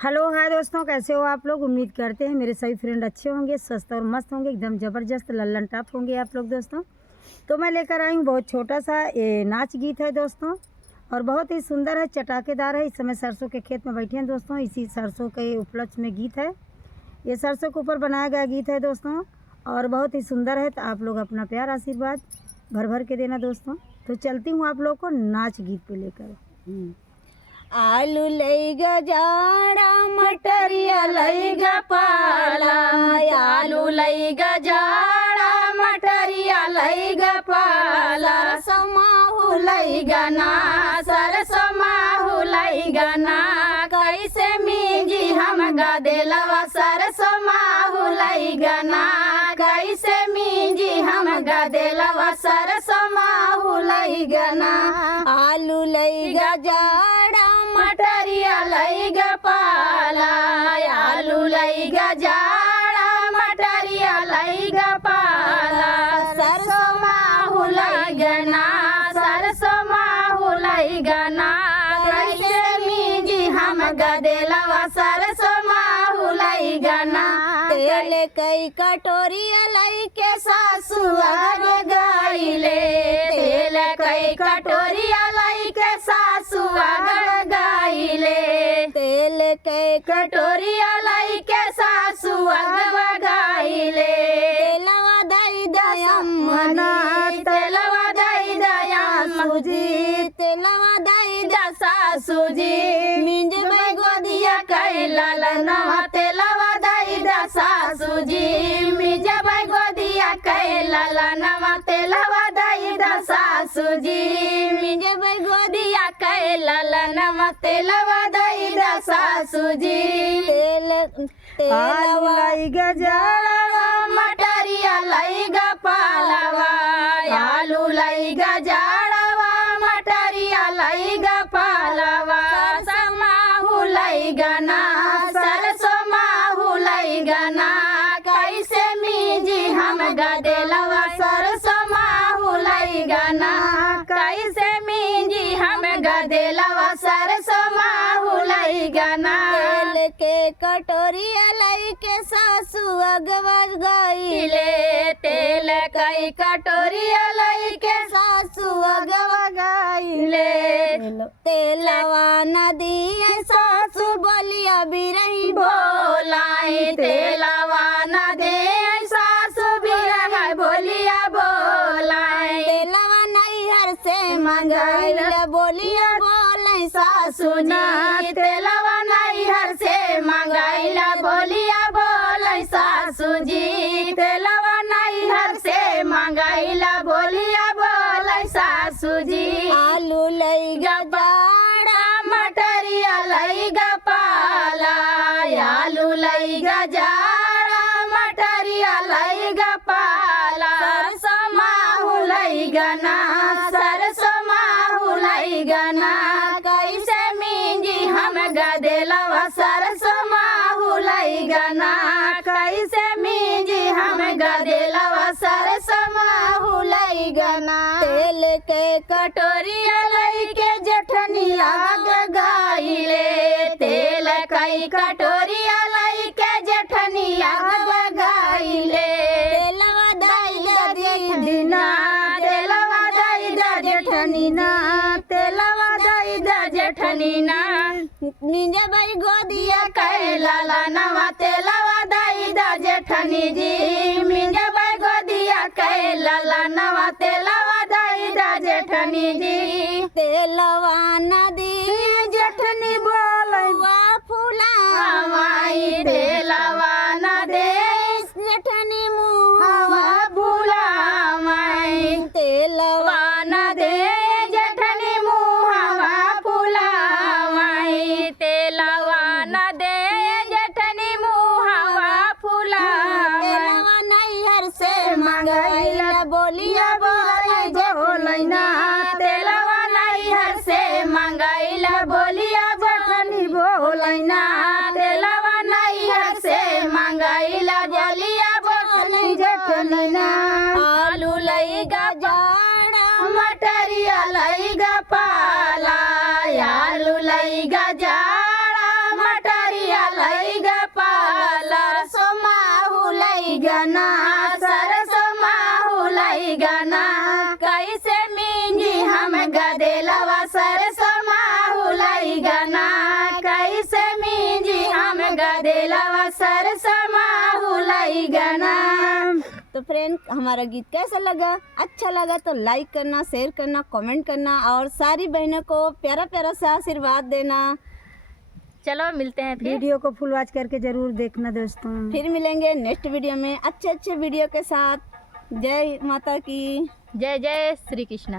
Hello hi दोस्तों, कैसे हो आप लोग। उम्मीद करते हैं मेरे सभी फ्रेंड अच्छे होंगे, स्वस्थ और मस्त होंगे, एकदम ज़बरदस्त लल्लन टॉप होंगे आप लोग दोस्तों। तो मैं लेकर आई हूँ बहुत छोटा सा ये नाच गीत है दोस्तों, और बहुत ही सुंदर है, चटाकेदार है। इस समय सरसों के खेत में बैठे हैं दोस्तों, इसी सरसों के उपलक्ष्य में गीत है। ये सरसों के ऊपर बनाया गया गीत है दोस्तों, और बहुत ही सुंदर है। तो आप लोग अपना प्यार आशीर्वाद भर भर के देना दोस्तों। तो चलती हूँ आप लोग को नाच गीत पे लेकर। आलू लईगा जाड़ा मटरिया लईगा पाला, आलू लईगा जाड़ा मटरिया लईगा पाला, समाहु लईगा ना सरसमाहु लईगा ना, कैसे मीजी हम गदेलवा सरसमाहु लईगा ना, कैसे मीजी हम गदेलवा सरसमाहु लईगा ना। आलू लईगा जाड़ा मटरिया लईगा पाला, आलू लईगा जाड़ा मटरिया लईगा पाला, सरसों माहु लईगा ना सरसों लईगा ना, कैसे मीजी हम गदेलवा सरसों माहु लईगा ना। तेल कई कटोरिया लई के सासु आग गाइले, तेल कई कटोरिया लई के सासु आग गाइले, तेल के कटोरिया लई के सासु आग गाइले, तेलवा दई दयम्मना तेलवा दई दयम्मुजी, तेलवा दई दसासुजी, मिंज में गोदिया कैला लनवा तेलवा दई दसासुजी, मिंज में गोदिया कैला लनवा तेलवा दई दसासुजी, मिंज में गोदिया कैला लनवा तेलवा दई दसासुजी। आलू लईगा जाड़वा मटरिया लईगा पालवा, आलू लईगा जाड़वा मटरिया लईगा पालवा, सरसमाहु लईगा ना सरसमाहु लईगा ना, कैसे मीजी हम गदेलवा सरसमाहु लईगा ना, कैसे मीजी हम गदेलवा सरसमाहु लईगा ना। तेल के कटोरिया लई के सासु अगवा गईले, तेल कई कटोरिया लई के सासु अगवा गईले, तेलवा नदी सासु बोलिया बिरही बोलाई, तेलवा नदी सासु बिरही बोलिया बोलाई, तेलवा नैहर से मंगाइला बोलिया बोलाई सासु जी, तेलवा नैहर से मंगाइला बोलिया बोलाई सासु जी, तेलवा नैहर से मंगाइला बोलिया बोलाई सासु जी। आलू लईगा जाड़ा मटरिया लईगा पाला, आलू लईगा जाड़ा मटरिया लईगा पाला, सरसमाहु लईगा ना सरसमाहु लईगा ना, कैसे मीजी हम गदेलवा सरसमाहु लईगा ना, कैसे मीजी हम गदेलवा सरसमाहु लईगा ना। तेल के कटोरिया लई के जठनी आग गाइले, तेल कई कटोरिया लई के जठनी आग गाइले, तेलवा दाई दीना तेलवा दाई जेठनी ना, तेलवा दाई जेठनी ना, निज भाई गोदिया कैला नवा तेलवा दाई जेठनी जी, मिंज भाई गोदिया कैला नवा तेलवा दाई जेठनी जी, तेलवा नदी जेठनी बोलवा फूला माई, तेलवा नदी जेठनी मुहवा फूला माई, तेलवा नदी जेठनी मुहवा फूला माई, तेलवा नदी जेठनी मुहवा फूला, तेलवा नैहर से मंगाइला बोलिया बोलाई बोलैना, तेलवा नैहर से मंगाइला समाहु लइगा ना। तो फ्रेंड, हमारा गीत कैसा लगा? अच्छा लगा तो लाइक करना, शेयर करना, कमेंट करना और सारी बहनों को प्यारा प्यारा सा आशीर्वाद देना। चलो मिलते हैं फिर। वीडियो को फुल वॉच करके ज़रूर देखना दोस्तों। फिर मिलेंगे नेक्स्ट वीडियो में अच्छे अच्छे वीडियो के साथ। जय माता की। जय जय श्री कृष्ण।